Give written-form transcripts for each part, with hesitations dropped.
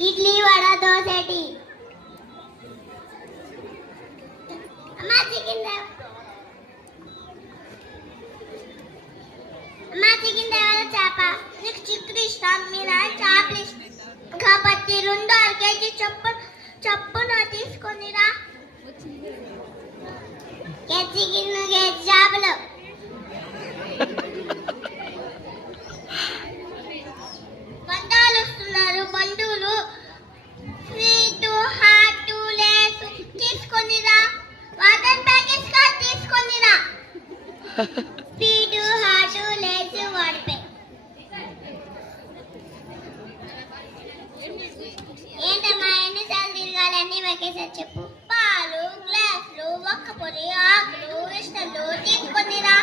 idli vada dosa tea అమ్మా chicken దేవాల చేప నీకు చిక్కుడు ఇష్టం మీ నాన్న చేపలు ఇష్టం కాబట్టి 2 కేజీ చప్పున తీసుకొనిరా చికెన్ చేపలు బంధాలు వస్తున్నారు బంధువులు స్వీట్ హాట్ లేస్ తీసుకొనిరా వాటర్ ప్యాకెట్స్ గా తీసుకొనిరా స్వీట్ హాట్ లేస్ వాడిపే ఏంటమ్మా ఎన్నిసార్లు తిరగాలని ఒకేసారి చెప్పు పాలు గ్లాసులు ఒక్క పొడి ఆకులు విష్టలు తీసుకొనిరా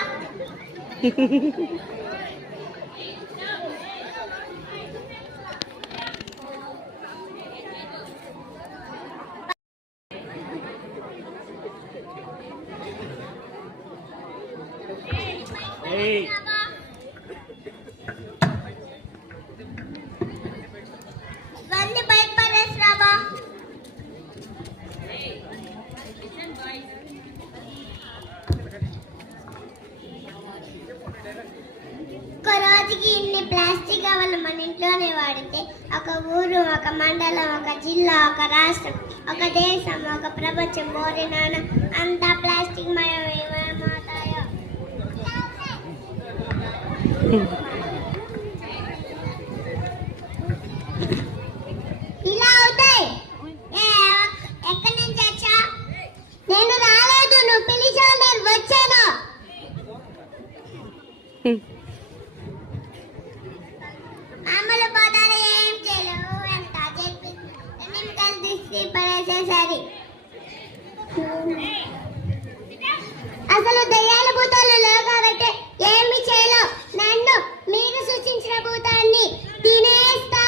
ఇవన్నీ బయట పడేసి రాబా ఒక రోజుకి ఇన్ని ప్లాస్టిక్ కవర్లు మన ఇంట్లోనే వాడితే ఒక ఊరు ఒక మండలం ఒక జిల్లా ఒక రాష్ట్రం ఒక దేశం ఒక ప్రపంచం మోరినాన అంతా ప్లాస్టిక్ మయమవుతాయో ఇలా అవుతాయి ఎక్కడి నుంచి వచ్చా నేను రాలేదు నువ్వు పిలిచావు నేను వచ్చాను మామూలు పోతారు ఏం చేయలేవు ఎంత చెప్పి నిమ్మకాయలు తీసి పడేసేసరి అసలు దయ్యాల భూతాలు లేవు కాబట్టి ఏమి చేయలేవు నన్ను మీరు సూచించిన భూతాన్ని తినేస్తా